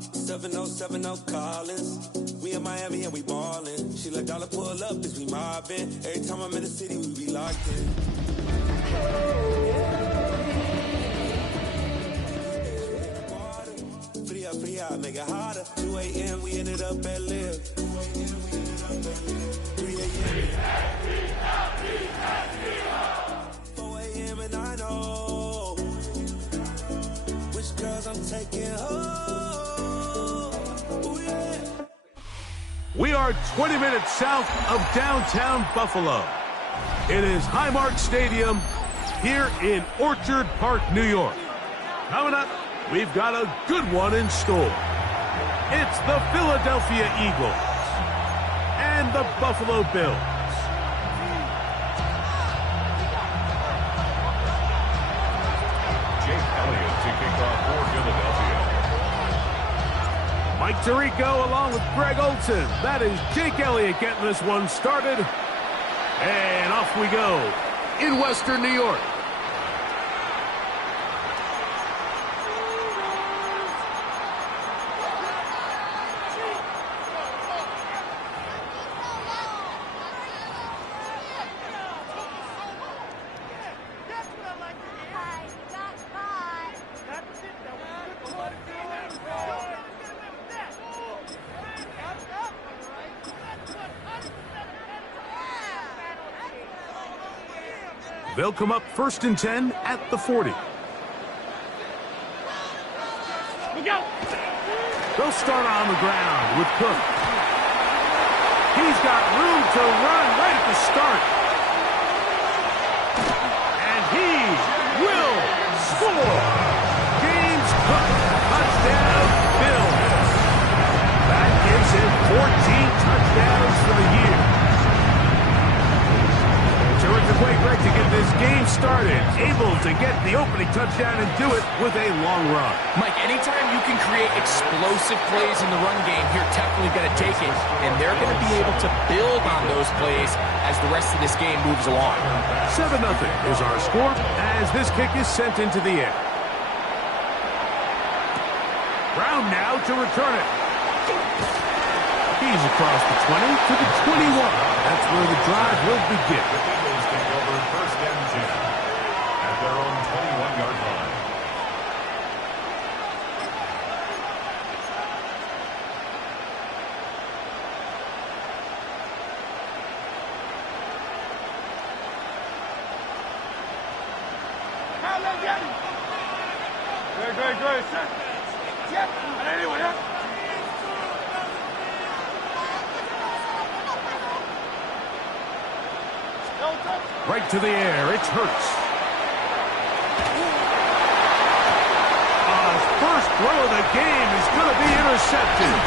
7070 Collins. We in Miami and we ballin'. She let dollar pull up as we mobbin'. Every time I'm in the city, we be locked in. Fria, make it harder. 2 a.m. we ended up at Live. 3 a.m. 4 a.m. and I know which girls I'm taking home. Ooh, yeah. We are 20 minutes south of downtown Buffalo. It is Highmark Stadium here in Orchard Park, New York. Coming up, we've got a good one in store. It's the Philadelphia Eagles and the Buffalo Bills. Jake Elliott to kick off for Philadelphia. Mike Tirico along with Greg Olson. That is Jake Elliott getting this one started. And off we go in Western New York. They'll come up 1st and 10 at the 40. They'll start on the ground with Cook. He's got room to run right at the start. And he will score. James Cook, touchdown, Bills. That gives him 14 touchdowns for the year. Terrific way, Greg, to get this game started. Able to get the opening touchdown and do it with a long run. Mike, anytime you can create explosive plays in the run game, you're definitely going to take it. And they're going to be able to build on those plays as the rest of this game moves along. 7-0 is our score as this kick is sent into the air. Brown now to return it. He's across the 20 to the 21. That's where the drive will begin. Over 1st and 10 at their own 21-yard line. Great. Right to the air, it's Hurts. His first throw of the game is going to be intercepted.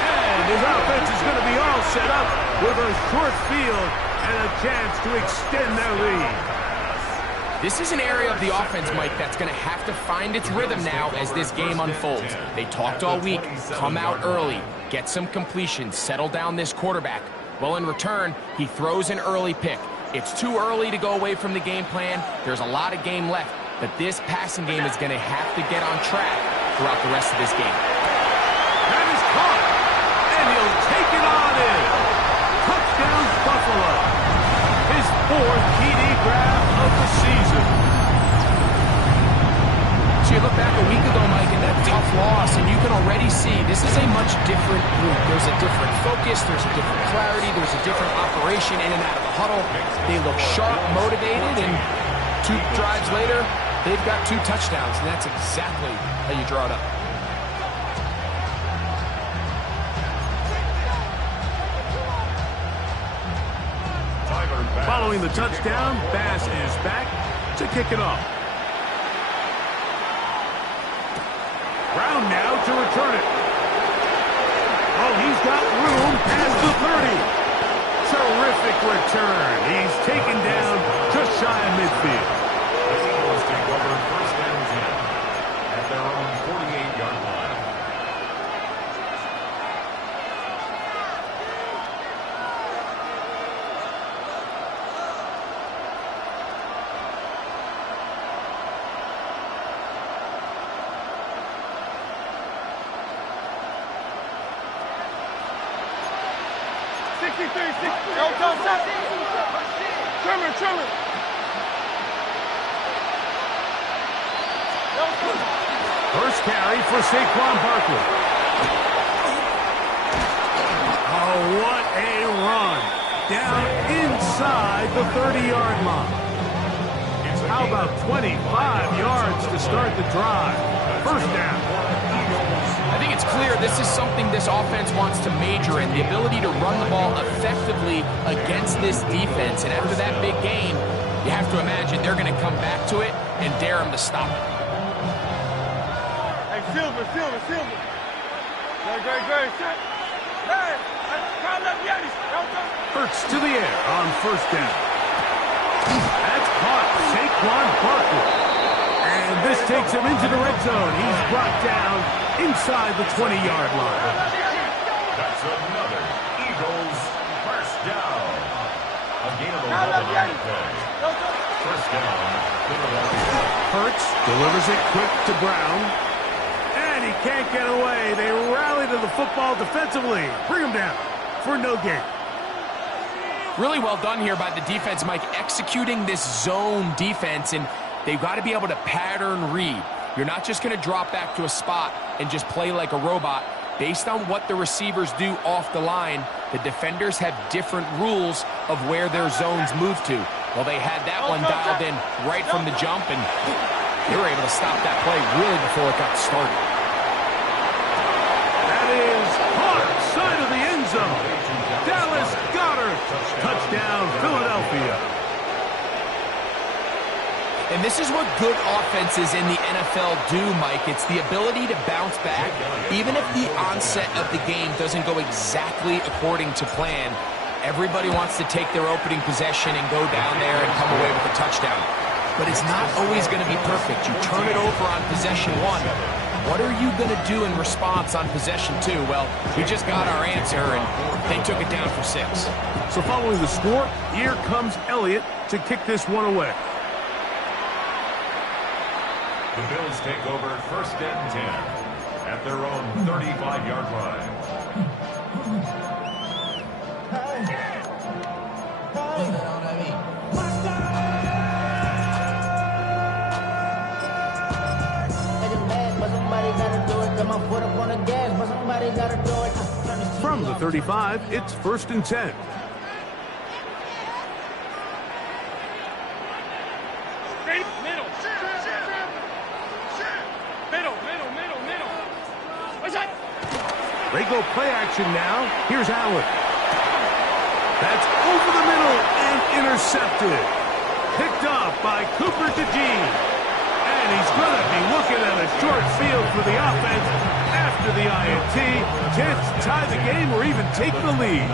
And his offense is going to be all set up with a short field and a chance to extend their lead. This is an area of the offense, Mike, that's going to have to find its rhythm now as this game unfolds. They talked all week, come out early, get some completions, settle down this quarterback. Well, in return, he throws an early pick. It's too early to go away from the game plan. There's a lot of game left, but this passing game is going to have to get on track throughout the rest of this game. That is caught, and he'll take it on in. Touchdown, Buffalo. His 4th TD grab of the season. So you look back a week ago, Mike, at that tough loss, and you can already see this is a much different group. There's a different focus, there's a different clarity, there's a different operation in and out of the huddle. They look sharp, motivated, and 2 drives later, they've got 2 touchdowns, and that's exactly how you draw it up. Following the touchdown, Bass is back to kick it off. Brown now to return it. Oh, he's got room past the 30. Terrific return. He's taken down just shy of midfield. The Eagles take over 1st and 10 at their own 48-yard line. First carry for Saquon Barkley. Oh, what a run. Down inside the 30-yard line. How about 25 yards to start the drive? First down. I think it's clear this is something this offense wants to major in, the ability to run the ball effectively against this defense. And after that big game, you have to imagine they're going to come back to it and dare them to stop it. Hey, Silver. Great. Hey, Hurts to the air on first down. That's caught Saquon Barkley. And this takes him into the red zone. He's brought down inside the 20-yard line. That's another Eagles first down. A gain of 11 on the play. First down, Philadelphia. Hurts delivers it quick to Brown. And he can't get away. They rally to the football defensively. Bring him down for no gain. Really well done here by the defense, Mike, executing this zone defense, and they've got to be able to pattern read. You're not just going to drop back to a spot and just play like a robot. Based on what the receivers do off the line, the defenders have different rules of where their zones move to. Well, they had that one dialed in right from the jump, and they were able to stop that play really before it got started. That is hard side of the end zone. Dallas Goedert. Touchdown, Philadelphia. And this is what good offenses in the NFL do, Mike. It's the ability to bounce back. Even if the onset of the game doesn't go exactly according to plan, everybody wants to take their opening possession and go down there and come away with a touchdown. But it's not always going to be perfect. You turn it over on possession one. What are you going to do in response on possession two? Well, we just got our answer, and they took it down for 6. So following the score, here comes Elliott to kick this one away. The Bills take over first and 10 at their own 35-yard line. From the 35, it's first and 10. They go play action now. Here's Allen. That's over the middle and intercepted. Picked off by Cooper DeJean. And he's going to be looking at a short field for the offense after the INT. Chance to tie the game or even take the lead.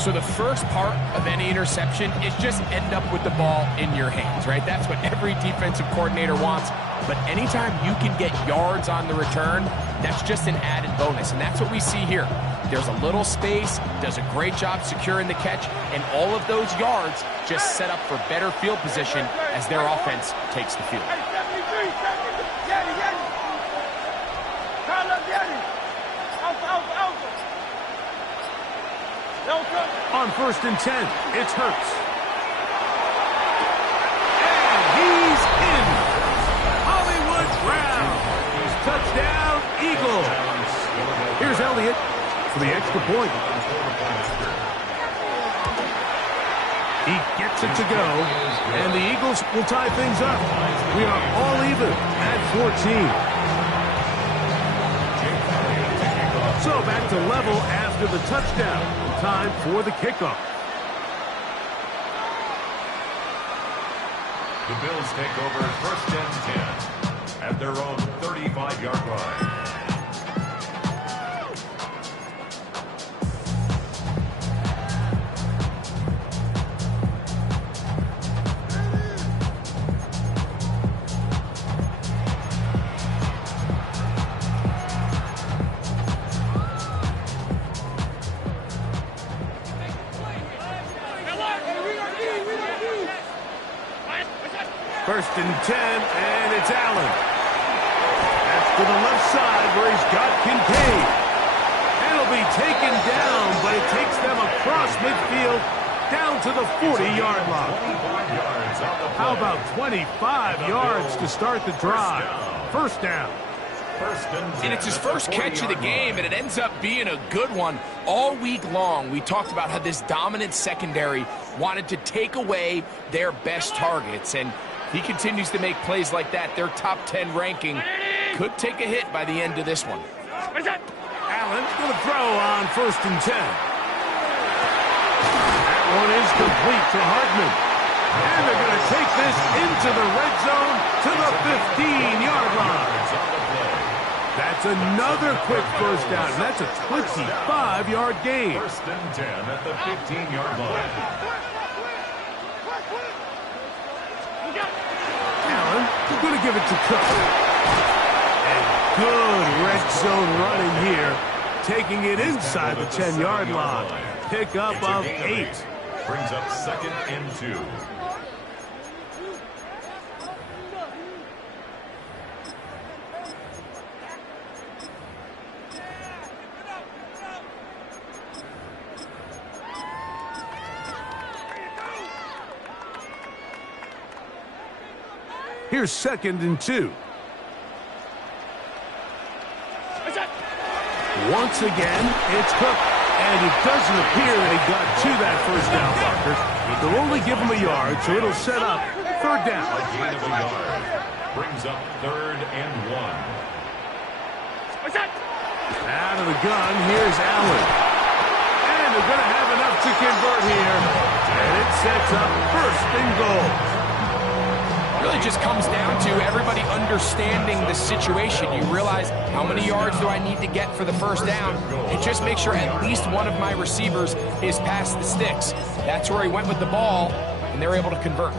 So the first part of any interception is just end up with the ball in your hands, right? That's what every defensive coordinator wants. But anytime you can get yards on the return, that's just an added bonus. And that's what we see here. There's a little space, does a great job securing the catch, and all of those yards just set up for better field position as their offense takes the field. On first and 10, it's Hurts. And he's in. Hollywood Brown. Touchdown, Eagles. Here's Elliott for the extra point. He gets it to go, and the Eagles will tie things up. We are all even at 14. So back to level after the touchdown. Time for the kickoff. The Bills take over first and 10 at their own 35-yard line. First and 10, and it's Allen. That's to the left side where he's got Kincaid. And a They'll be taken down, but it takes them across midfield down to the 40-yard line. How about 25 yards to start the drive? First down. And it's his first catch of the game, and it ends up being a good one. All week long, we talked about how this dominant secondary wanted to take away their best targets, and he continues to make plays like that. Their top 10 ranking could take a hit by the end of this one. Allen going to throw on 1st and 10. That one is complete to Hardman. And they're going to take this into the red zone to the 15-yard line. That's another quick first down. That's a 25-yard gain. 1st and 10 at the 15-yard line. Allen, we're going to give it to Cook. And good red zone running here, taking it inside the 10-yard line. Pick up of 8. Brings up 2nd and 2. Here's 2nd and 2. Once again, it's Cook. And it doesn't appear that he got to that first down marker. They'll only give him a yard, so it'll set up 3rd down. A gain of a yard. Brings up 3rd and 1. Out of the gun, here's Allen. And they're going to have enough to convert here. And it sets up 1st and goal. Really just comes down to everybody understanding the situation. You realize how many yards do I need to get for the first down, and just make sure at least one of my receivers is past the sticks. That's where he went with the ball, and they're able to convert.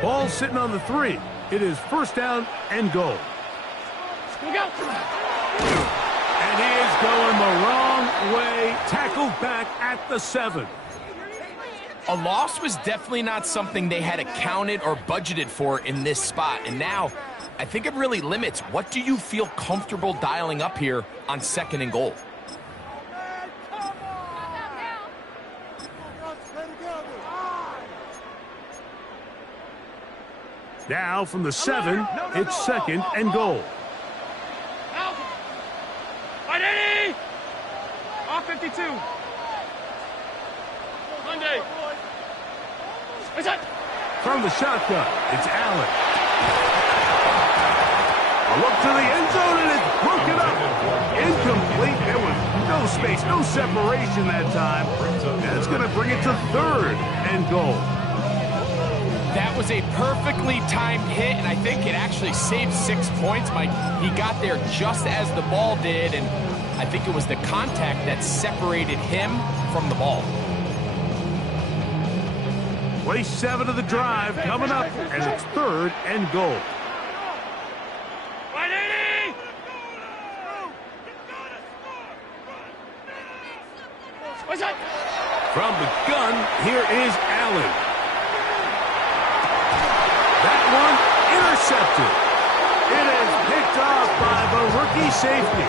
Ball sitting on the 3. It is 1st down and goal. And he is going the wrong way. Tackled back at the 7. A loss was definitely not something they had accounted or budgeted for in this spot. And now, I think it really limits. What do you feel comfortable dialing up here on 2nd and goal? Now from the 7, it's 2nd and goal. Off 52. Monday. From the shotgun, it's Allen. A look to the end zone, and it's broken up. Incomplete. There was no space, no separation that time. And it's going to bring it to 3rd and goal. That was a perfectly timed hit, and I think it actually saved 6 points, Mike. He got there just as the ball did, and I think it was the contact that separated him from the ball. Play 7 of the drive coming up, and it's 3rd and goal. From the gun, here is Allen. That one intercepted. It is picked off by the rookie safety.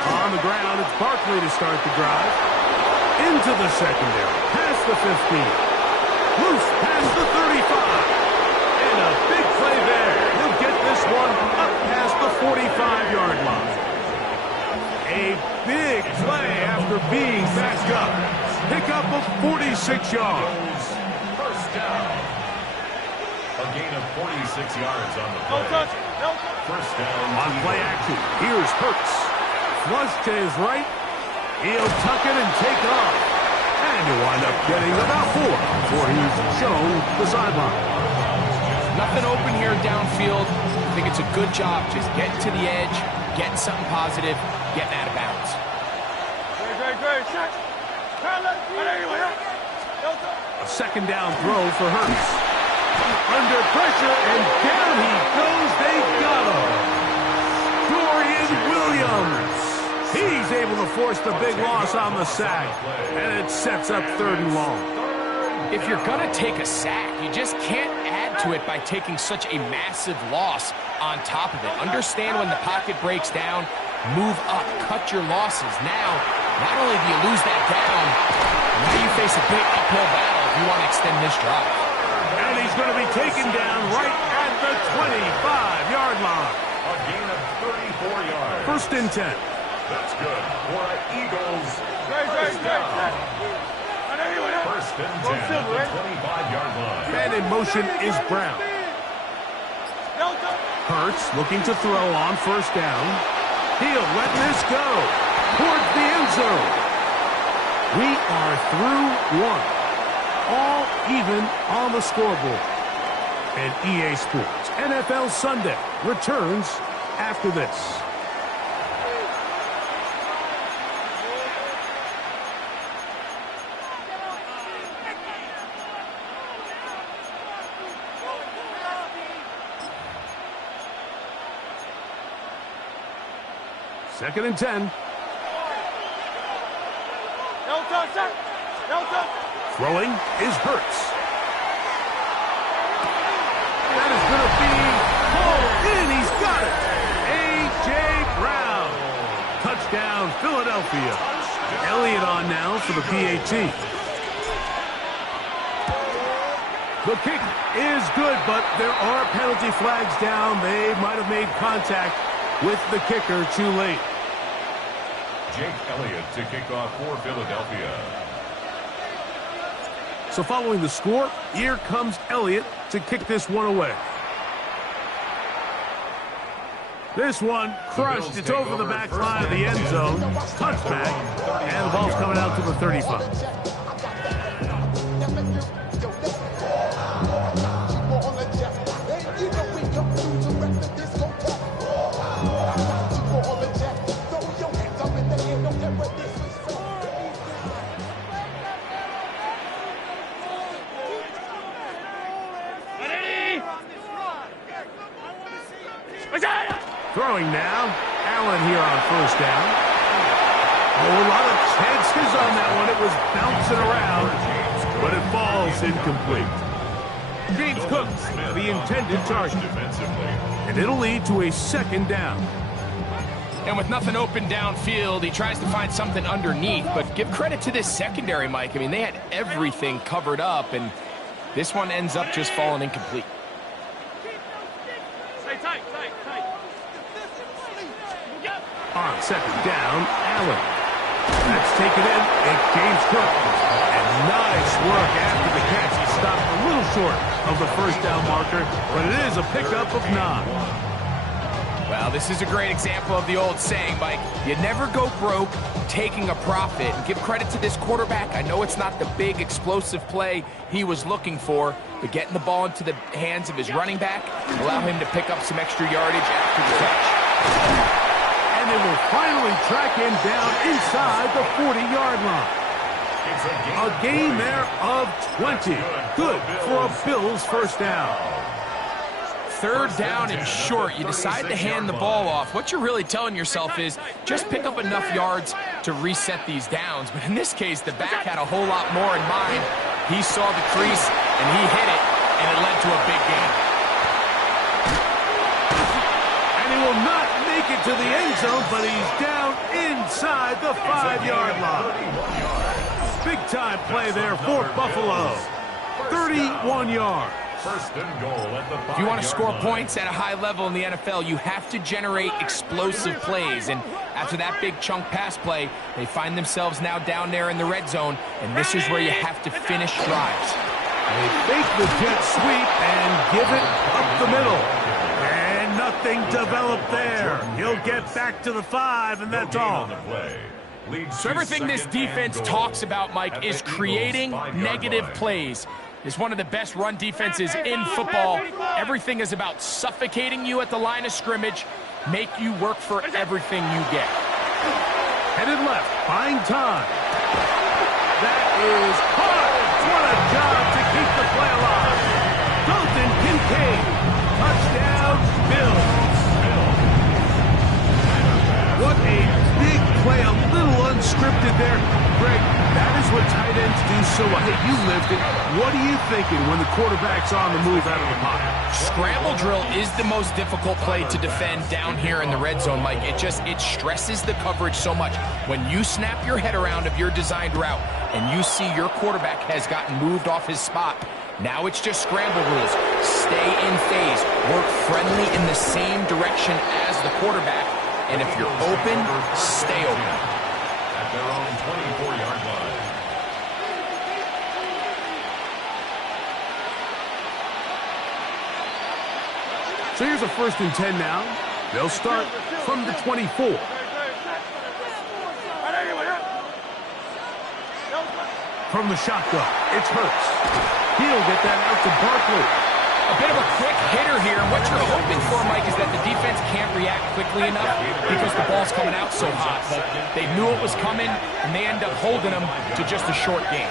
On the ground, it's Barkley to start the drive. Into the secondary, past the 15. Loose past the 35. And a big play there. He'll get this one up past the 45-yard line. A big play after being backed up. Pickup of 46 yards. First down. A gain of 46 yards on the play. First down. On play action, here's Hurts. Flush to his right. He'll tuck it and take off. And he'll wind up getting about 4 before he's shown the sideline. Nothing open here downfield. I think it's a good job just getting to the edge, getting something positive, getting out of bounds. A second down throw for Hurts. Under pressure, and down he goes. They got him. Dorian Williams. He's able to force the big loss on the sack, and it sets up 3rd and long. If you're going to take a sack, you just can't add to it by taking such a massive loss on top of it. Understand when the pocket breaks down, move up, cut your losses. Now, not only do you lose that down, now you face a big uphill battle if you want to extend this drive. And he's going to be taken down right at the 25-yard line. A gain of 34 yards. 1st and 10. That's good for Eagles. First down. 1st and 10 at the 25-yard line. And in motion is Brown. Hurts looking to throw on 1st down. He'll let this go towards the end zone. We are through 1. All even on the scoreboard. And EA Sports NFL Sunday returns after this. Second and 10. Throwing is Hurts. That is going to be pulled in. He's got it. A.J. Brown. Touchdown, Philadelphia. Elliott on now for the PAT. The kick is good, but there are penalty flags down. They might have made contact with the kicker too late. Jake Elliott to kick off for Philadelphia. So following the score, here comes Elliott to kick this one away. This one crushed. It's over the back line of the end zone. Touchback. And the ball's coming out to the 35. Throwing now. Allen here on 1st down. Oh, a lot of chances on that one. It was bouncing around, but it falls incomplete. James Cook, the intended target. And it'll lead to a 2nd down. And with nothing open downfield, he tries to find something underneath. But give credit to this secondary, Mike. I mean, they had everything covered up, and this one ends up just falling incomplete. On 2nd down, Allen. That's taken in, and James Cook. And nice work after the catch. He stopped a little short of the 1st down marker, but it is a pickup of 9. Well, this is a great example of the old saying, Mike. You never go broke taking a profit. And give credit to this quarterback. I know it's not the big explosive play he was looking for, but getting the ball into the hands of his running back allow him to pick up some extra yardage after the catch. And they will finally track him down inside the 40-yard line. A gain there of 20. Good for a Bills 1st down. 3rd down and short. You decide to hand the ball off. What you're really telling yourself is just pick up enough yards to reset these downs. But in this case, the back had a whole lot more in mind. He saw the crease, and he hit it, and it led to a big gain. And he will not make it to the end zone, but he's down inside the 5-yard line. Big-time play there for Buffalo. 31 yards. 1st and goal at the 5-yard line. If you want to score points at a high level in the NFL, you have to generate explosive plays. And after that big chunk pass play, they find themselves now down there in the red zone, and this is where you have to finish drives. They fake the jet sweep and give it up the middle. And nothing developed there. He'll get back to the 5, and that's all. So everything this defense talks about, Mike, is creating negative plays. It's one of the best run defenses in football. Everything is about suffocating you at the line of scrimmage, make you work for everything you get. Headed left, buying time. That is hard. What a big play, a little unscripted there. Greg, that is what tight ends do so well. Hey, you lived it. What are you thinking when the quarterback's on the move out of the pocket? Scramble drill is the most difficult play to defend down here in the red zone, Mike. It stresses the coverage so much. When you snap your head around of your designed route and you see your quarterback has gotten moved off his spot, now it's just scramble rules. Stay in phase. Work friendly in the same direction as the quarterback. And if you're open, stay open. At their own 24-yard line. So here's a 1st and 10 now. They'll start from the 24. From the shotgun, it's Hurts. He'll get that out to Barkley. A bit of a quick hitter here. What you're hoping for, Mike, is that the defense can't react quickly enough because the ball's coming out so hot. But they knew it was coming, and they end up holding them to just a short game.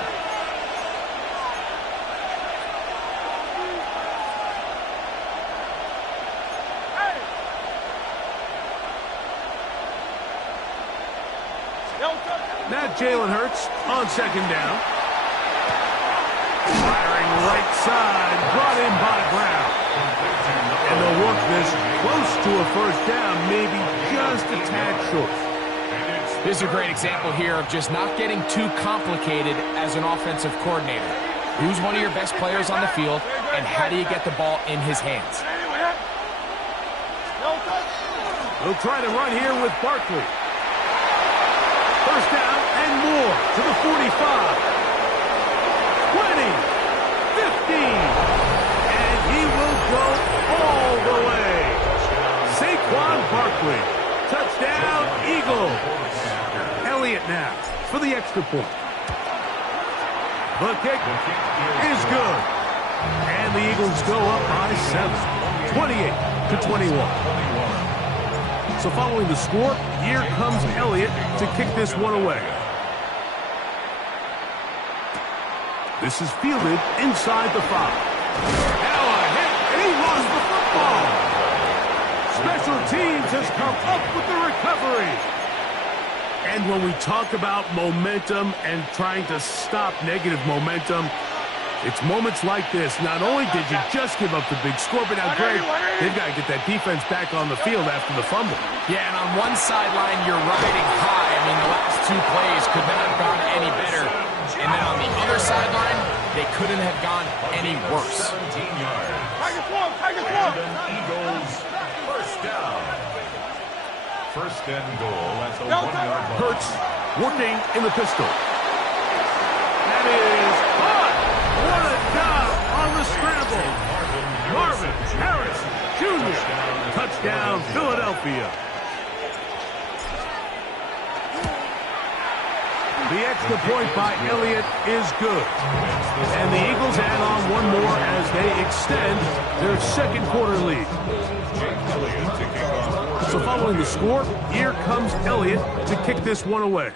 Now Jalen Hurts on 2nd down. Firing right side, brought in by Brown. And they'll work this close to a 1st down, maybe just a tad short. This is a great example here of just not getting too complicated as an offensive coordinator. Who's one of your best players on the field, and how do you get the ball in his hands? They'll try to run here with Barkley. 1st down and more to the 45. 20, 15, and he will go all the way. Saquon Barkley, touchdown Eagles. Elliott now for the extra point. The kick is good. And the Eagles go up by 7, 28-21. So following the score, here comes Elliott to kick this one away. This is fielded inside the 5. Now a hit, and he lost the football. Special teams has come up with the recovery. And when we talk about momentum and trying to stop negative momentum, it's moments like this. Not only did you just give up the big score, but now, Greg, they've got to get that defense back on the field after the fumble. Yeah, and on one sideline, you're riding high. I mean, the last 2 plays could not have gone any better. And then on the other sideline, they couldn't have gone any worse. 17 yards. Eagles, 1st down. 1st and goal. That's a 1-yard line. Hurts working in the pistol. That is hot. What a job on the scramble. Marvin Harris Jr. Touchdown, Philadelphia. The extra point by Elliott is good. And the Eagles add on one more as they extend their 2nd quarter lead. So following the score, here comes Elliott to kick this one away.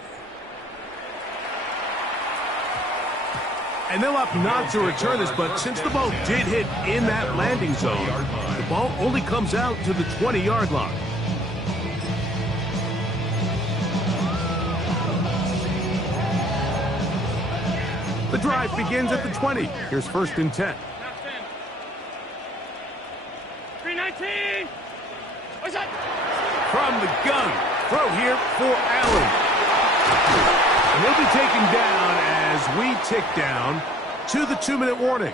And they'll opt not to return this, but since the ball did hit in that landing zone, the ball only comes out to the 20-yard line. The drive begins at the 20. Here's 1st and 10. 319. What's that? From the gun, throw here for Allen. And he'll be taken down as we tick down to the 2-minute warning.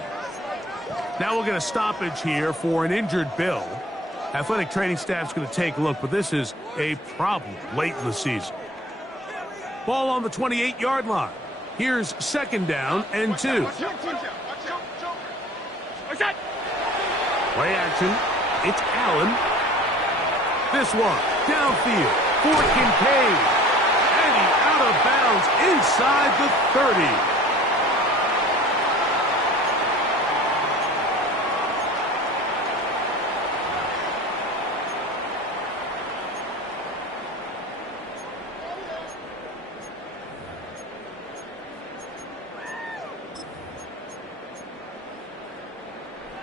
Now we'll get a stoppage here for an injured Bill. Athletic training staff's going to take a look, but this is a problem late in the season. Ball on the 28-yard line. Here's 2nd down and 2. What's that? Play action. It's Allen. This one downfield for Kincaid. And he's out of bounds inside the 30.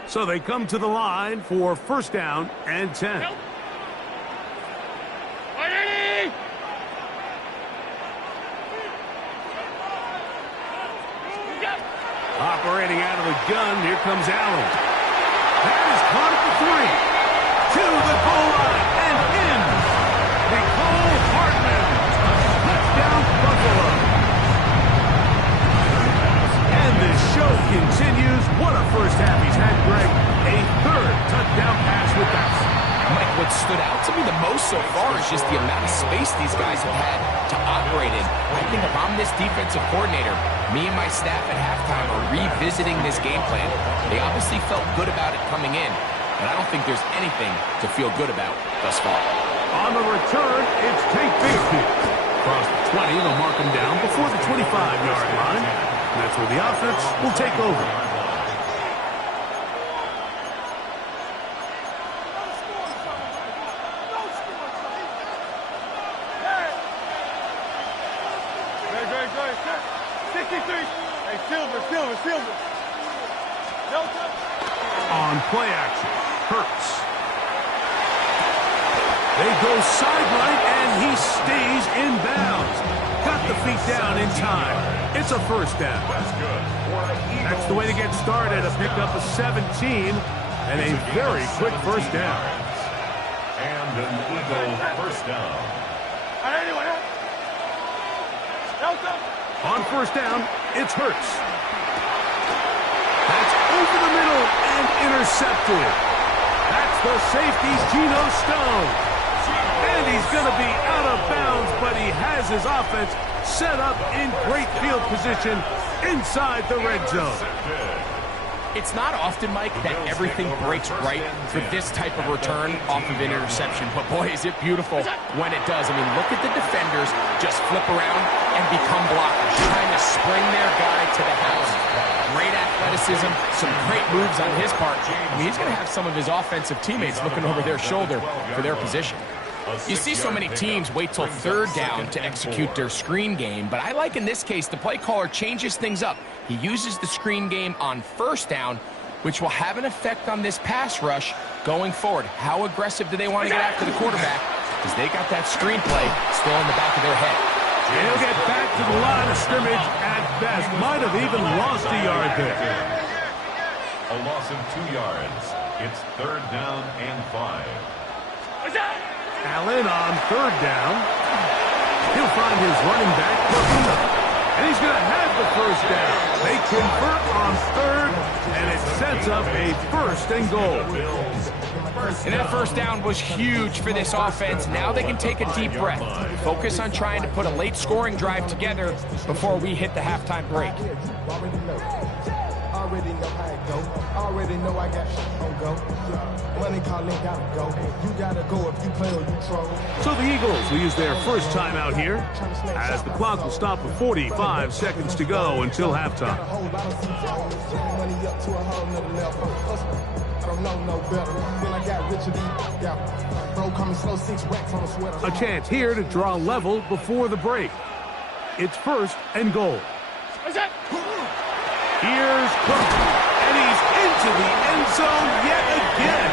So they come to the line for 1st down and 10. Ready? Operating out of the gun, here comes Allen. That is caught at the 3. To the goal line and in. Nicole Hartman. Touchdown, Buffalo. And this show continues. What a first half he's had, Greg. A third touchdown pass with that. Mike, what stood out to me the most so far is just the amount of space these guys have had to operate in. I think if I'm this defensive coordinator, me and my staff at halftime are revisiting this game plan. They obviously felt good about it coming in, and I don't think there's anything to feel good about thus far. On the return, it's Tank Bigsby. Across the 20, they'll mark him down before the 25-yard line. And that's where the offense will take over. On play action, Hurts. They go sideline, and he stays in bounds. Got the feet down in time. It's a first down. That's the way to get started. A pickup of 17, and a very quick first down. And an Eagle first down. On first down, it's Hurts. That's over the middle and intercepted. That's the safety's Geno Stone. And he's going to be out of bounds, but he has his offense set up in great field position inside the red zone. It's not often, Mike, that everything breaks right for this type of return off of an interception. But, boy, is it beautiful when it does. I mean, look at the defenders just flip around and become blockers, trying to spring their guy to the house. Great athleticism, some great moves on his part. I mean, he's going to have some of his offensive teammates looking over their shoulder for their position. You see so many teams wait till third down to execute their screen game, but I like in this case the play caller changes things up. He uses the screen game on first down, which will have an effect on this pass rush going forward. How aggressive do they want to get after the quarterback? Because they got that screen play still in the back of their head. He'll get back to the line of scrimmage at best. Might have even lost a yard there. A loss of 2 yards. It's third down and 5. Allen on third down. He'll find his running back, and he's going to have the first down. They convert on third, and it sets up a first and goal. And that first down was huge for this offense. Now they can take a deep breath. Focus on trying to put a late scoring drive together before we hit the halftime break. Already know how it go. Already know I got shit on go. Money calling, gotta go. You gotta go if you play or you troll. So the Eagles will use their first time out here as the clock will stop with 45 seconds to go until halftime. A chance here to draw level before the break. It's first and goal. Here's Cook, and he's into the end zone yet again.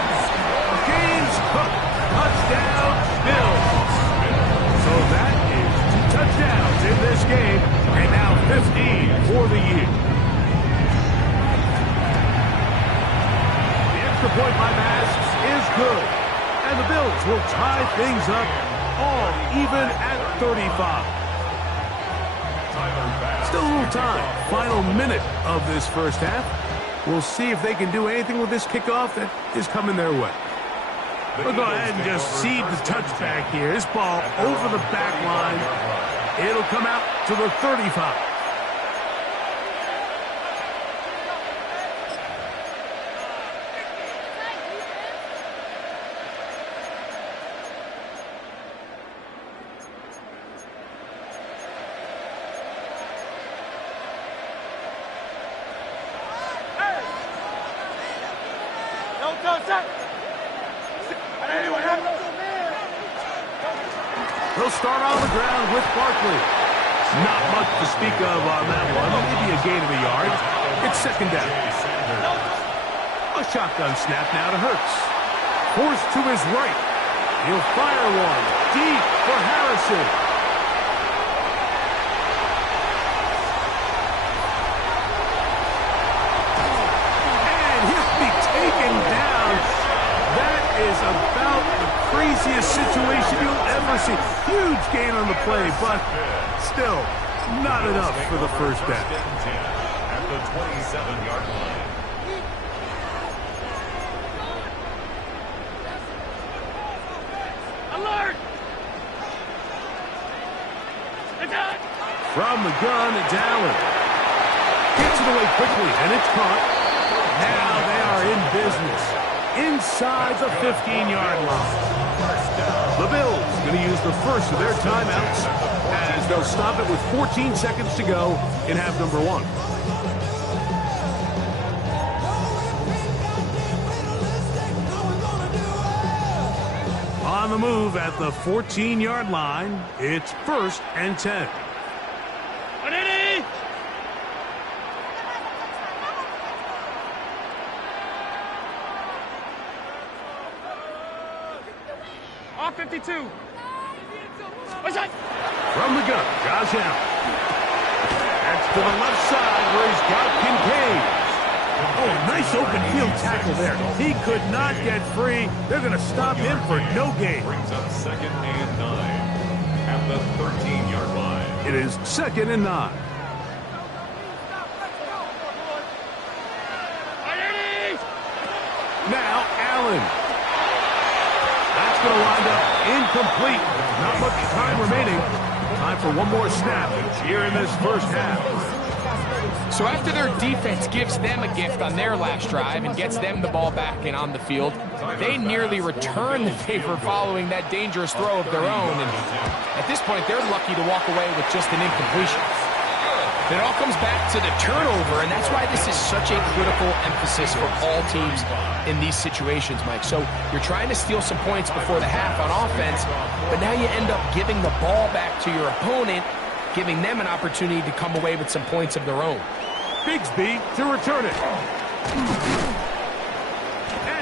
James Cook, touchdown, Bills. So that is 2 touchdowns in this game, and now 15 for the year. The extra point by Masks is good, and the Bills will tie things up all even at 35. Still a little time. Final minute of this first half. We'll see if they can do anything with this kickoff that is coming their way. We'll go ahead and just seed the touchback here. This ball over the back line. It'll come out to the 35. They'll start on the ground with Barkley. Not much to speak of on that one. Maybe a gain of a yard. It's second down. A shotgun snap now to Hurts. Forced to his right. He'll fire one deep for Harrison. craziest situation you'll ever see. Huge gain on the play, but still not enough for the first down. At the 27-yard line. Alert! Attack! From the gun, it's Allen. Gets it away quickly, and it's caught. Now they are in business. Inside the 15-yard line. The Bills going to use the first of their timeouts as they'll stop it with 14 seconds to go in half number 1. On the move at the 14-yard line, it's 1st and 10. 180! Off 52. What's that? From the gun, Josh Allen. That's to the left side where he's got Kincaid. Oh, nice open field tackle there. He could not get free. They're going to stop him for no gain. Brings up 2nd and 9 at the 13-yard line. It is 2nd and 9. 180! Now Allen. That's going to wind up incomplete. Not much time remaining. Time for one more snap here in this first half. So after their defense gives them a gift on their last drive and gets them the ball back and on the field, they nearly return the favor following that dangerous throw of their own. And at this point, they're lucky to walk away with just an incompletion. It all comes back to the turnover, and that's why this is such a critical emphasis for all teams in these situations, Mike. So you're trying to steal some points before the half on offense, but now you end up giving the ball back to your opponent, giving them an opportunity to come away with some points of their own. Bigsby to return it.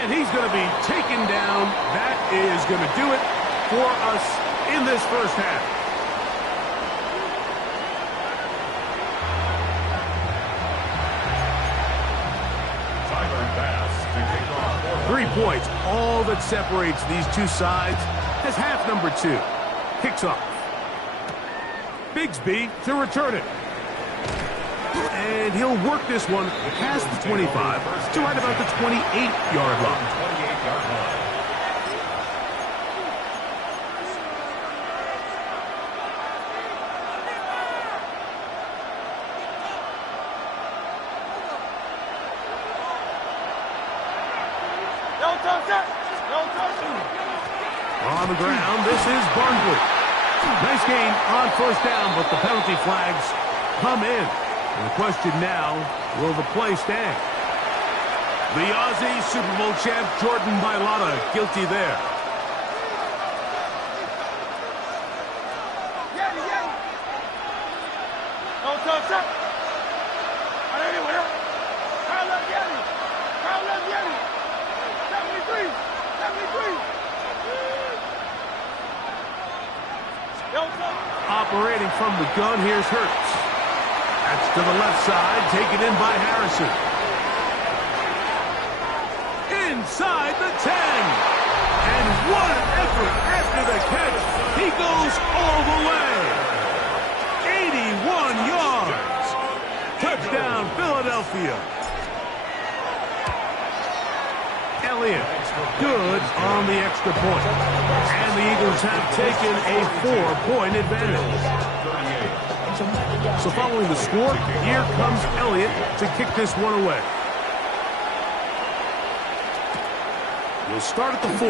And he's going to be taken down. That is going to do it for us in this first half. Tyler Bass to kick off. 3 points, all that separates these two sides as half number 2 kicks off. Bigsby to return it. And he'll work this one past the 25 to right about the 28-yard line. 28-yard line. On the ground, this is Barnsley. Nice gain on first down, but the penalty flags come in. And the question now, will the play stand? The Aussie Super Bowl champ Jordan Mailata guilty there. Operating from the gun, here's Hurts. That's to the left side, taken in by Harrison. Inside the 10. And what an effort after the catch. He goes all the way. 81 yards. Touchdown, Philadelphia. Elliott, good on the extra point. And the Eagles have taken a 4-point advantage. So following the score, here comes Elliott to kick this one away. We'll start at the 4.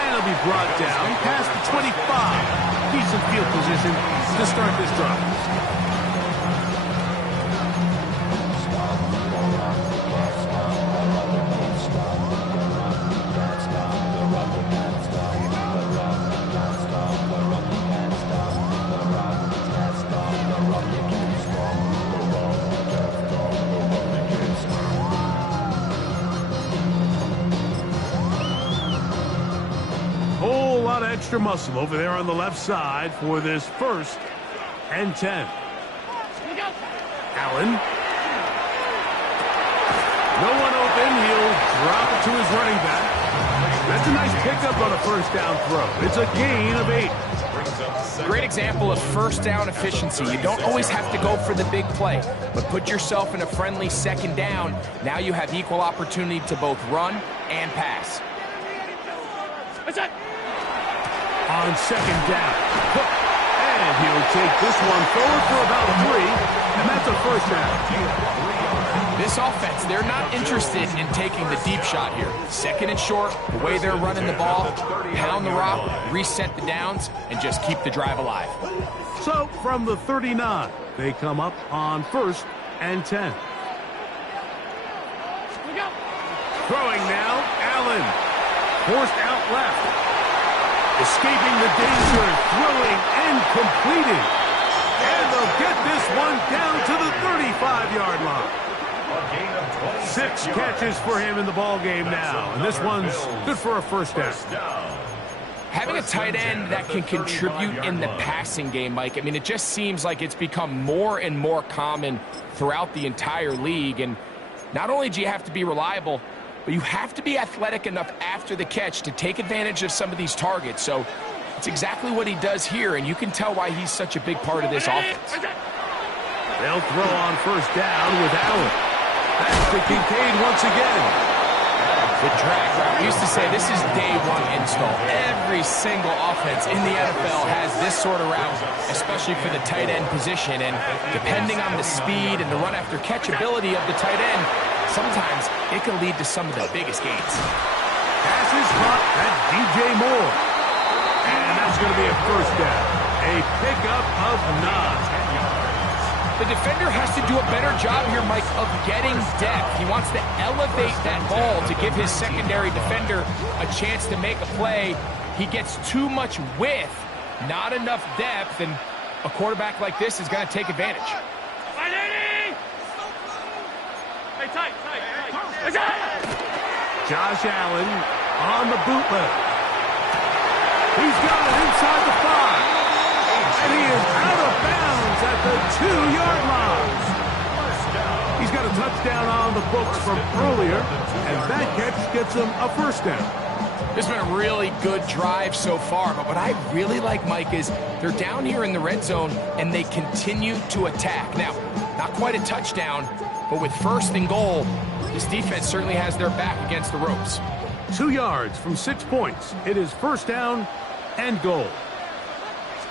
And he'll be brought down past the 25. Decent field position to start this drive. Extra muscle over there on the left side for this 1st and 10. Allen. No one open. He'll drop it to his running back. That's a nice pickup on a first down throw. It's a gain of 8. Great example of first down efficiency. You don't always have to go for the big play, but put yourself in a friendly second down. Now you have equal opportunity to both run and pass. On second down, Cook, and he'll take this one forward for about 3, and that's a first down. This offense, they're not interested in taking the deep shot here. Second and short, the way they're running the ball, pound the rock, reset the downs, and just keep the drive alive. So from the 39, they come up on 1st and 10. Throwing now, Allen. Forced out left. Escaping the danger, throwing and completing. And they'll get this one down to the 35-yard line. 6 catches for him in the ball game now, and this one's good for a first down. Having a tight end that can contribute in the passing game, Mike, I mean, it just seems like it's become more and more common throughout the entire league. And not only do you have to be reliable, but you have to be athletic enough after the catch to take advantage of some of these targets. So it's exactly what he does here, and you can tell why he's such a big part of this offense. They'll throw on first down with Allen. That's to Kincaid once again. The drag route. We used to say this is day one install. Every single offense in the NFL has this sort of route, especially for the tight end position. And depending on the speed and the run after catch ability of the tight end, sometimes it can lead to some of the biggest gains. Pass is caught at DJ Moore. And that's going to be a first down. A pickup of 9. The defender has to do a better job here, Mike, of getting depth. He wants to elevate that ball to give his secondary defender a chance to make a play. He gets too much width, not enough depth, and a quarterback like this is going to take advantage. Josh Allen on the bootleg. He's got it inside the 5. And he is out of bounds at the 2-yard line. He's got a touchdown on the books from earlier, and that catch gets him a first down. This has been a really good drive so far, but what I really like, Mike, is they're down here in the red zone, and they continue to attack. Now, not quite a touchdown, but with 1st and goal, this defense certainly has their back against the ropes. 2 yards from 6 points. It is first down and goal.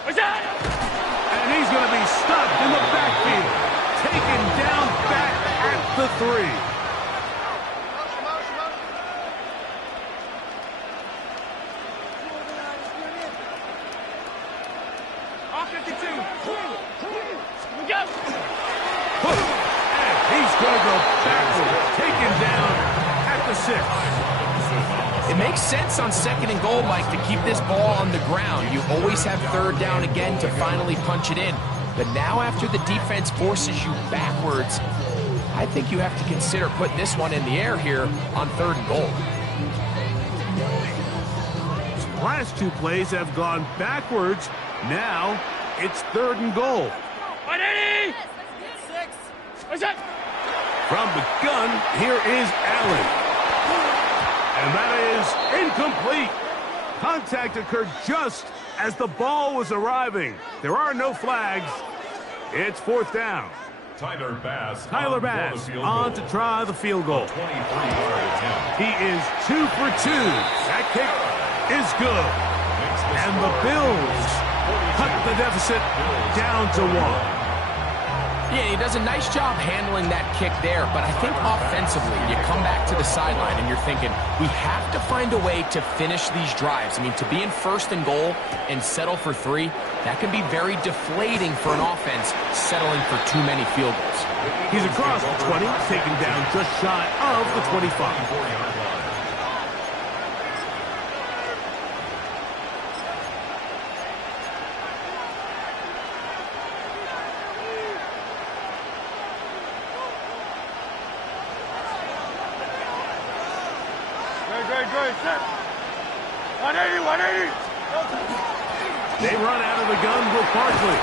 And he's going to be stopped in the backfield. Taken down back at the 3. And he's going to go backward. Taken down at the 6. It makes sense on 2nd and goal, Mike, to keep this ball on the ground. You always have 3rd down again to finally punch it in. But now after the defense forces you backwards, I think you have to consider putting this one in the air here on 3rd and goal. Last 2 plays have gone backwards. Now it's 3rd and goal. From the gun, here is Allen. And that is incomplete. Contact occurred just as the ball was arriving. There are no flags. It's 4th down. Tyler Bass on to try the field goal. 23-yard attempt. He is 2 for 2. That kick is good. And the Bills cut the deficit down to 1. Yeah, he does a nice job handling that kick there, but I think offensively, you come back to the sideline and you're thinking, we have to find a way to finish these drives. I mean, to be in 1st and goal and settle for 3, that can be very deflating for an offense settling for too many field goals. He's across the 20, taken down just shy of the 25. They run out of the gun with Barkley.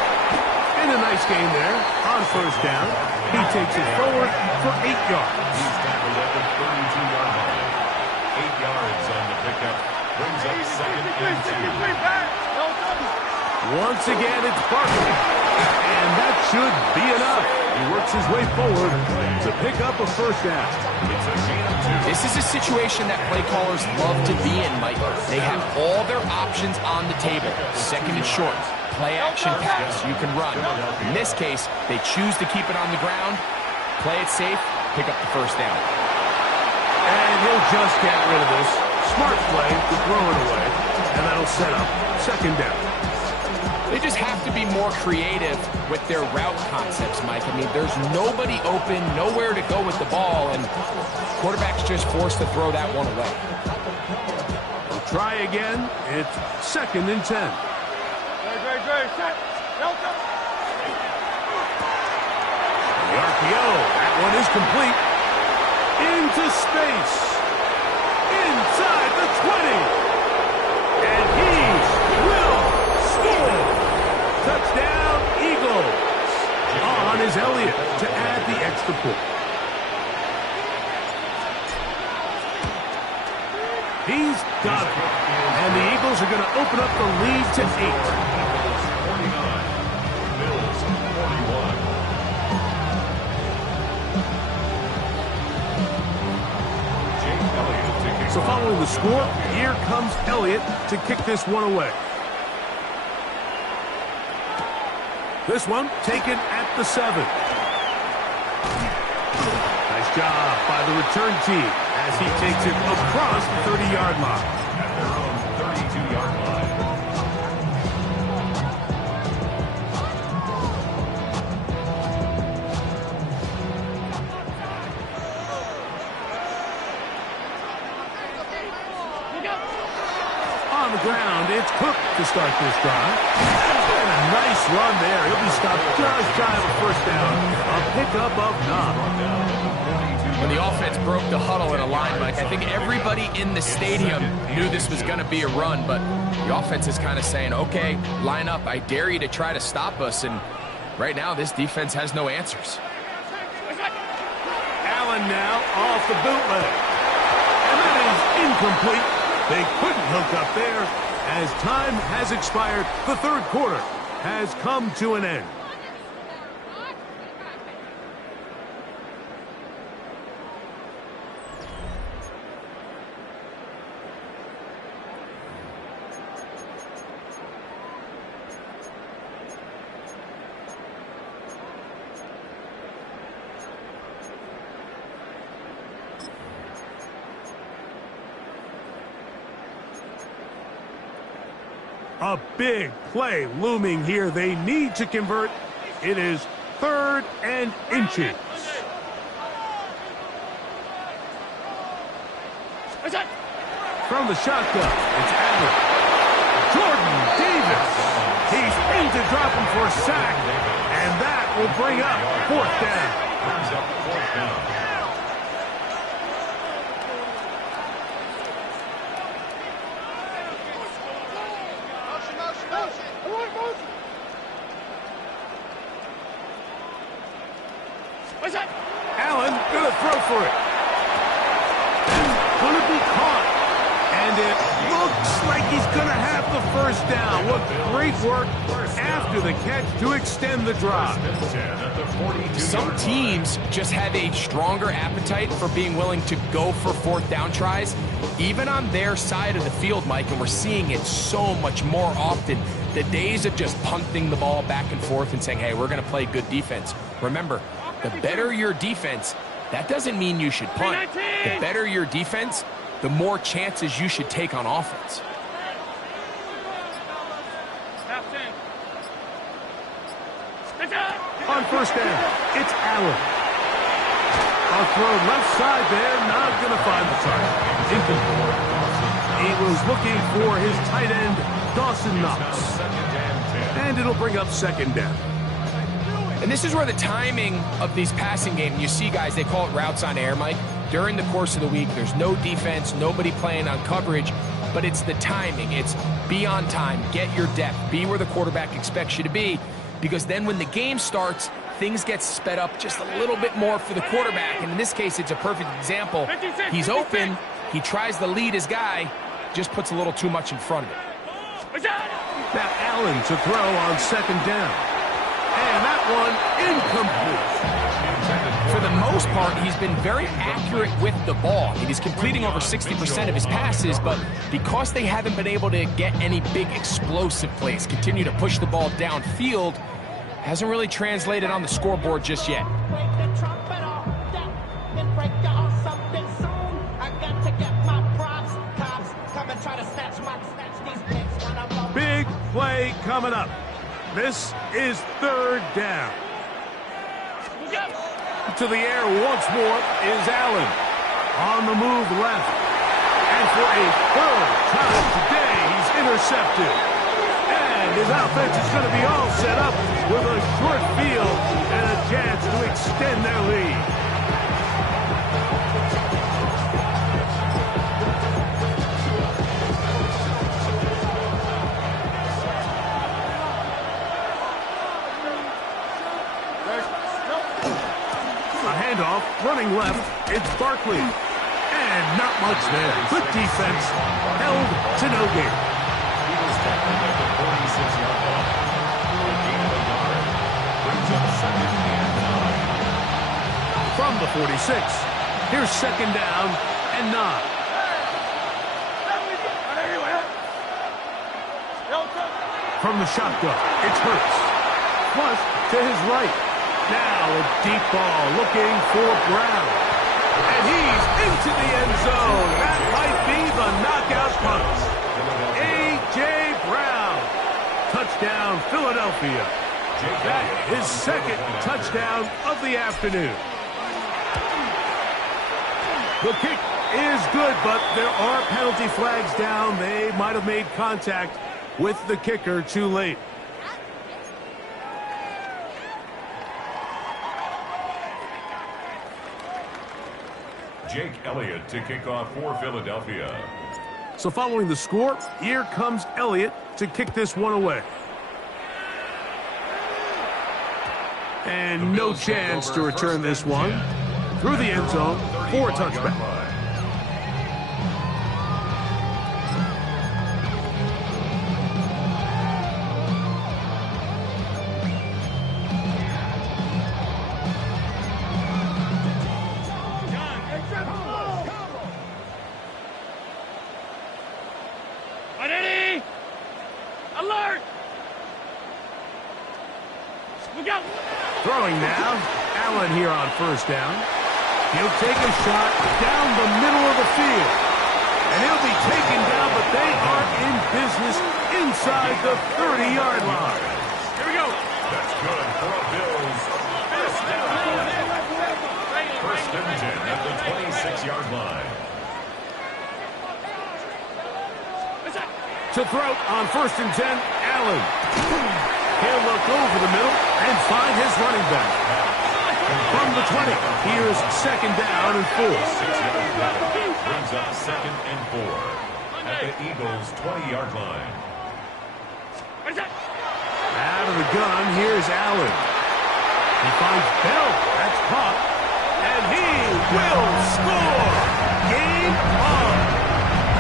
And a nice Nice game there on first down. He takes it forward for 8 yards. He's tackled at the 32-yard line. 8 yards on the pickup. Brings up second and 2. Once again, it's Barkley. And that should be enough. He works his way forward to pick up a first down. It's a gain of 2. This is a situation that play callers love to be in, Mike. They have all their options on the table. Second and short, play action pass, you can run. In this case, they choose to keep it on the ground, play it safe, pick up the first down. And he'll just get rid of this. Smart play to throw it away. And that'll set up second down. They just have to be more creative with their route concepts, Mike. I mean, there's nobody open, nowhere to go with the ball, and quarterback's just forced to throw that one away. We'll try again. It's second and 10. The RPO, that one is complete. Into space. Inside the 20. And he will score. Touchdown, Eagles. On is Elliott to add the extra point. He's got it. And the Eagles are going to open up the lead to 8. 49. Bills 41. So following the score, here comes Elliott to kick this one away. This one taken at the 7. Nice job by the return team as he takes it across the 30-yard line. At their own 32-yard line. On the ground, it's Cook to start this drive. And a nice run there. He'll be stopped just shy of a first down. A pickup of 9. When the offense broke the huddle in a line, Mike, I think everybody in the stadium knew this was going to be a run, but the offense is kind of saying, okay, line up. I dare you to try to stop us, and right now this defense has no answers. Allen now off the bootleg. And that is incomplete. They couldn't hook up there as time has expired. The third quarter has come to an end. A big play looming here. They need to convert. It is 3rd and inches. From the shotgun, it's Allen. Jordan Davis. He's in to drop him for a sack, and that will bring up 4th down. Brings up 4th down. Allen gonna throw for it. Gonna be caught. And it looks like he's gonna have the first down. What great work after the catch to extend the drive. Some teams just have a stronger appetite for being willing to go for 4th down tries, even on their side of the field, Mike, and we're seeing it so much more often. The days of just punting the ball back and forth and saying, hey, we're going to play good defense. Remember, the better your defense, that doesn't mean you should punt. The better your defense, the more chances you should take on offense. On first down, it's Allen. A throw left side there, not going to find the target. Incomplete. He was looking for his tight end, Dawson Knox. And it'll bring up 2nd down. And this is where the timing of these passing games, you see guys, they call it routes on air, Mike. During the course of the week, there's no defense, nobody playing on coverage, but it's the timing. It's be on time, get your depth, be where the quarterback expects you to be. because then when the game starts, things get sped up just a little bit more for the quarterback. And in this case, it's a perfect example. He's open, he tries to lead his guy, just puts a little too much in front of it. Now Allen to throw on second down. And that one incomplete. For the most part, he's been very accurate with the ball. He's completing over 60% of his passes, but because they haven't been able to get any big explosive plays, continue to push the ball downfield, hasn't really translated on the scoreboard just yet. Big play coming up. This is third down. To the air once more is Allen. On the move left. And for a third time today, he's intercepted. And his offense is going to be all set up with a short field and a chance to extend their lead. Handoff, running left, it's Barkley. And not much there. Good defense, held to no gain. Eagles tackling at the 46-yard line. A gain of a yard. Brings up second and 9. From the 46, here's second down and 9. From the shotgun, it's Hurts. Flush to his right. Now a deep ball looking for Brown. And he's into the end zone. That might be the knockout punch. A.J. Brown. Touchdown, Philadelphia. That is his second touchdown of the afternoon. The kick is good, but there are penalty flags down. They might have made contact with the kicker too late. Jake Elliott to kick off for Philadelphia. So following the score, here comes Elliott to kick this one away. And no chance to return this one. Through the end zone for a touchback. Throwing now, Allen here on first down. He'll take a shot down the middle of the field. And he'll be taken down, but they are in business inside the 30-yard line. Here we go. That's good for a Bills first down. First and 10 at the 26-yard line. To throw on first and 10, Allen. He'll look over the middle and find his running back. From the 20, here's second down and 4. 6-yard gain brings up second and 4 at the Eagles' 20-yard line. Out of the gun, here's Allen. He finds Bell. That's caught. And he will score. Game on.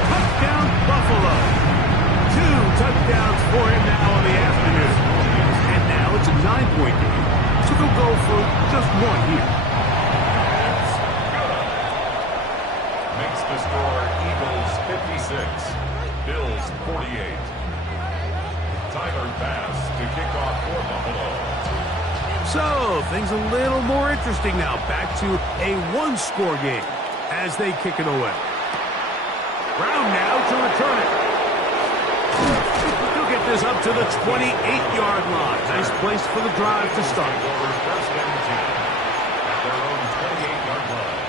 Touchdown, Buffalo. 2 touchdowns for him now in the afternoon. And now it's a 9-point game. So they'll go for just one here. Makes the score Eagles 56, Bills 48. Tyler Bass to kick off for Buffalo. So things a little more interesting now. Back to a one-score game as they kick it away. Brown now to return it. He'll get this up to the 28-yard line. Nice place for the drive to start. Over first and 10 at their own 28-yard line.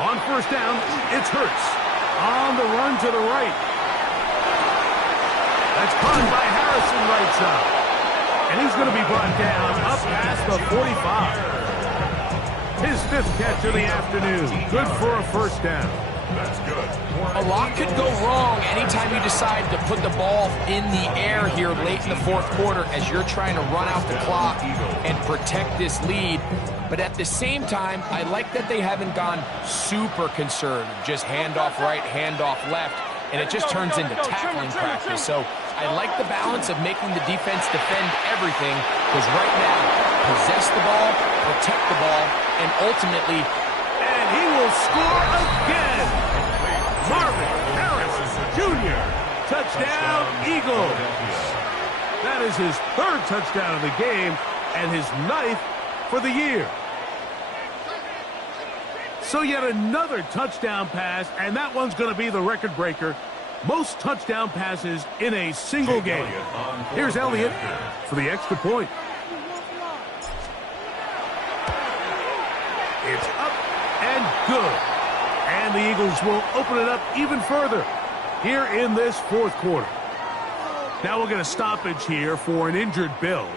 On first down, it's Hurts. On the run to the right. That's caught by Harrison right side. And he's going to be brought down up past the 45. His 5th catch of the afternoon. Good for a first down. That's good. A lot could go wrong anytime you decide to put the ball in the air here late in the 4th quarter as you're trying to run out the clock and protect this lead. But at the same time, I like that they haven't gone super conservative. Just handoff right, handoff left, and it just turns into tackling practice. So I like the balance of making the defense defend everything, because right now, possess the ball, protect the ball, and ultimately, and he will score again. Marvin Harrison Jr. Touchdown, Eagles. That is his 3rd touchdown of the game and his 9th for the year. So yet another touchdown pass, and that one's going to be the record breaker. Most touchdown passes in a single game. Here's Elliott for the extra point. It's up and good. And the Eagles will open it up even further here in this 4th quarter. Now we'll get a stoppage here for an injured Bill.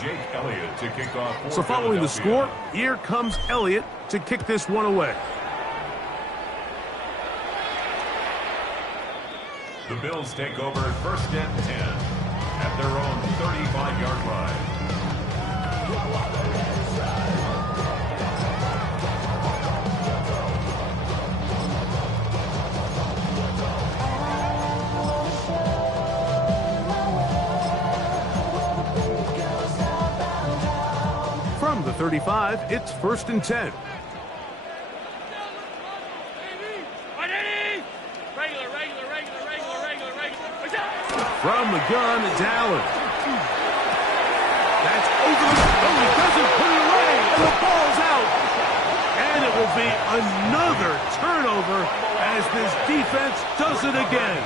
Jake Elliott to kick off. So following the score, here comes Elliott to kick this one away. The Bills take over 1st and 10 at their own 35-yard line. From the 35, it's 1st and 10. From the gun, it's Allen. That's over the... Oh, he doesn't put it away, and the ball's out. And it will be another turnover as this defense does it again.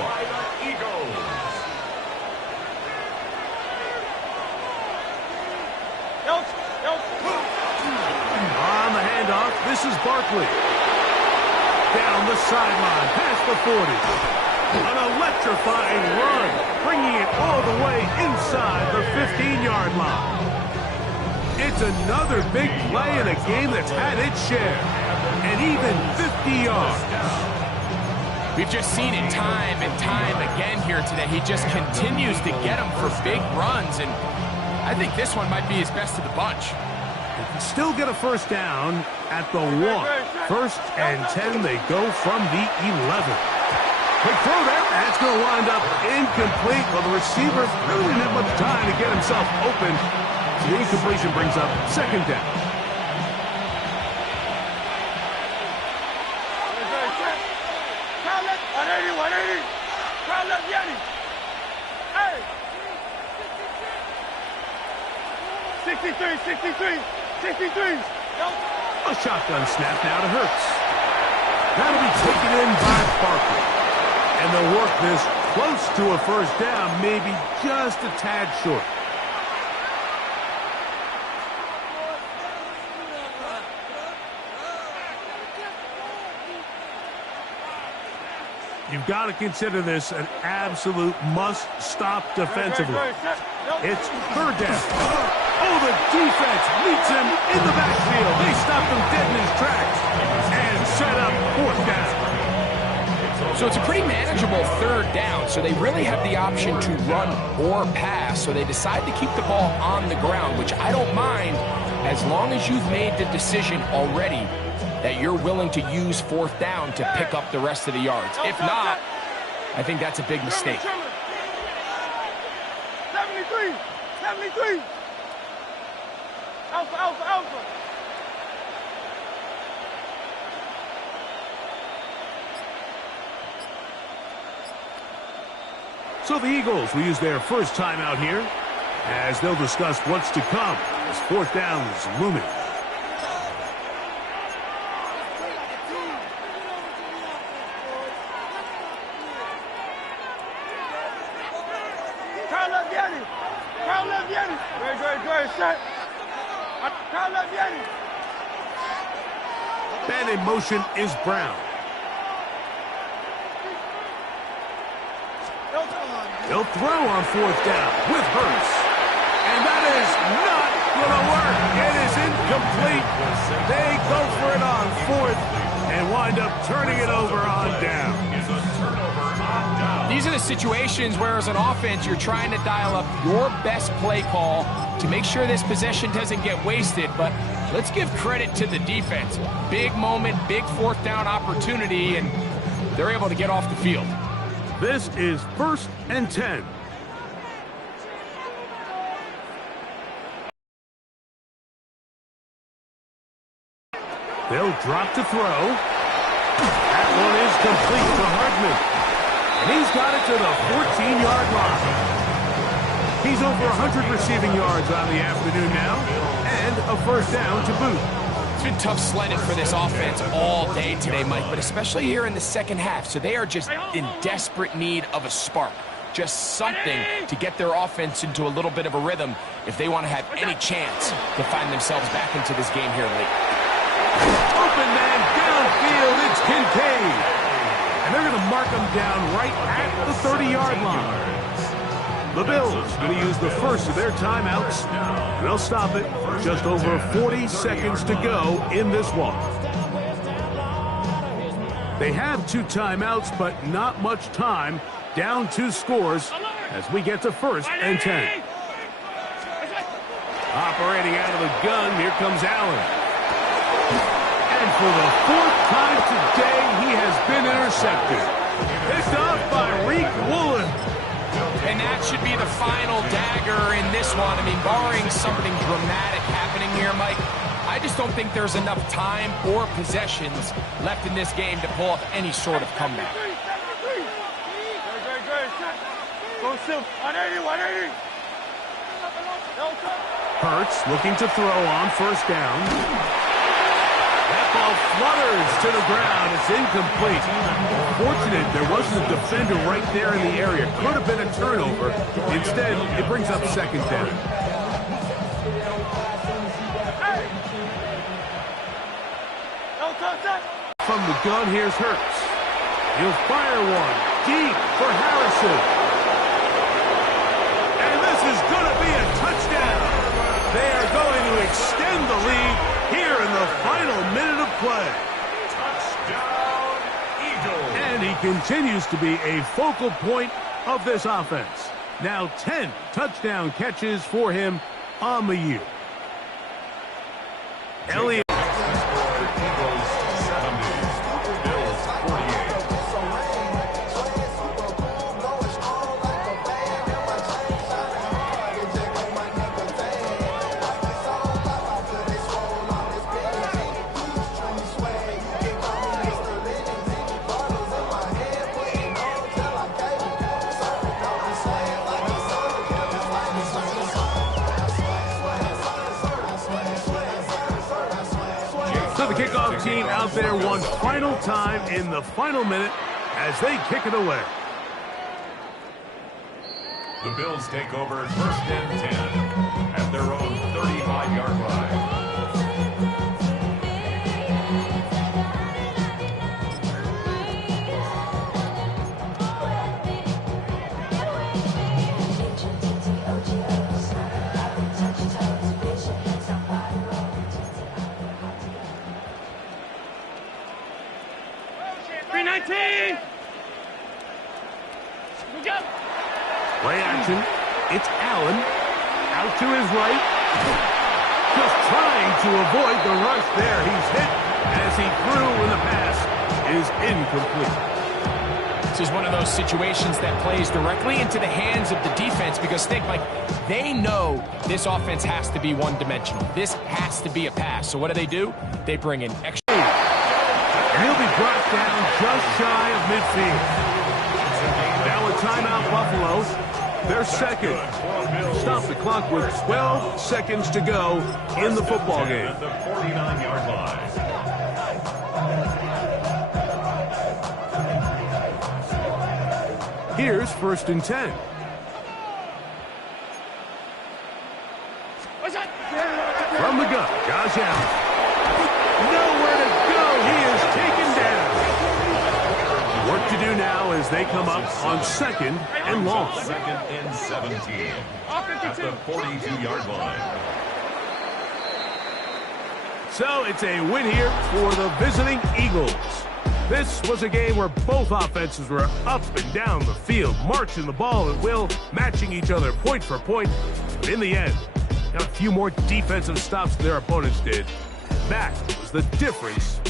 On the handoff, this is Barkley. Down the sideline, past the 40. An electrifying run, bringing it all the way inside the 15-yard line. It's another big play in a game that's had its share, and even 50 yards. We've just seen it time and time again here today. He just continues to get them for big runs, and I think this one might be his best of the bunch. They can still get a first down at the 1. 1st and 10, they go from the 11. Quick throw there, that's going to wind up incomplete. Well, the receiver really didn't have much time to get himself open. So the incompletion brings up 2nd down. A shotgun snap now to Hurts. That'll be taken in by Barkley. And they'll work this close to a first down, maybe just a tad short. You've got to consider this an absolute must-stop defensively. It's 3rd down. Oh, the defense meets him in the backfield. They stopped him dead in his tracks and set up 4th down. So it's a pretty manageable 3rd down, so they really have the option to run or pass, so they decide to keep the ball on the ground, which I don't mind as long as you've made the decision already that you're willing to use 4th down to pick up the rest of the yards. If not, I think that's a big mistake. 73. Alpha. So the Eagles will use their first timeout here as they'll discuss what's to come as 4th down is looming. Yanni. Crowd left Yanni. Great, shut. Crowd left Yanni. And in motion is Brown. He'll throw on fourth down with Hurts. And that is not going to work. It is incomplete. They go for it on fourth and wind up turning it over on down. These are the situations where, as an offense, you're trying to dial up your best play call to make sure this possession doesn't get wasted. But let's give credit to the defense. Big moment, big fourth down opportunity, and they're able to get off the field. This is 1st and 10. They'll drop to throw. That one is complete to Hardman. And he's got it to the 14-yard line. He's over 100 receiving yards on the afternoon now, and a first down to boot. It's been tough sledding for this offense all day today, Mike, but especially here in the second half. So they are just in desperate need of a spark, just something to get their offense into a little bit of a rhythm if they want to have any chance to find themselves back into this game here late. Open man downfield, it's Kincaid. And they're going to mark him down right at the 30-yard line. The Bills going to use the first of their timeouts. And they'll stop it just over 40 seconds to go in this one. They have 2 timeouts, but not much time. Down 2 scores as we get to 1st and 10. Operating out of the gun, here comes Allen. And for the 4th time today, he has been intercepted. Picked off by Reek Woolen. And that should be the final dagger in this one. I mean, barring something dramatic happening here, Mike, I just don't think there's enough time or possessions left in this game to pull off any sort of comeback. Great. Go Silk. 180. Hurts looking to throw on first down. That ball flutters to the ground. It's incomplete. Fortunate there wasn't a defender right there in the area. Could have been a turnover. Instead, it brings up second down. From the gun, here's Hurts. He'll fire one deep for Harrison. And this is going to be a touchdown. They are going to extend the lead here in the final minute of play. Touchdown, Eagles. And he continues to be a focal point of this offense. Now 10 touchdown catches for him on the year. Elliott. Eagles 70, Bills 48. So the kickoff team out there one final time in the final minute as they kick it away. The Bills take over 1st and 10 at their own 35-yard line. Play action. It's Allen. Out to his right. Just trying to avoid the rush there. He's hit as he threw when the pass is incomplete. This is one of those situations that plays directly into the hands of the defense because, think, like, they know this offense has to be one-dimensional. This has to be a pass. So what do? They bring in extra. And he'll be brought down just shy of midfield. Now a timeout, Buffalo. They're second. Stop the clock with 12 seconds to go in the football game. At the 49-yard line. Here's 1st and 10. goes out. Nowhere to go. He is taken down. Work to do now as they come up on 2nd and long. 2nd and 17 at the 42-yard line. So it's a win here for the visiting Eagles. This was a game where both offenses were up and down the field, marching the ball at will, matching each other point for point. But in the end, got a few more defensive stops than their opponents did. That was the difference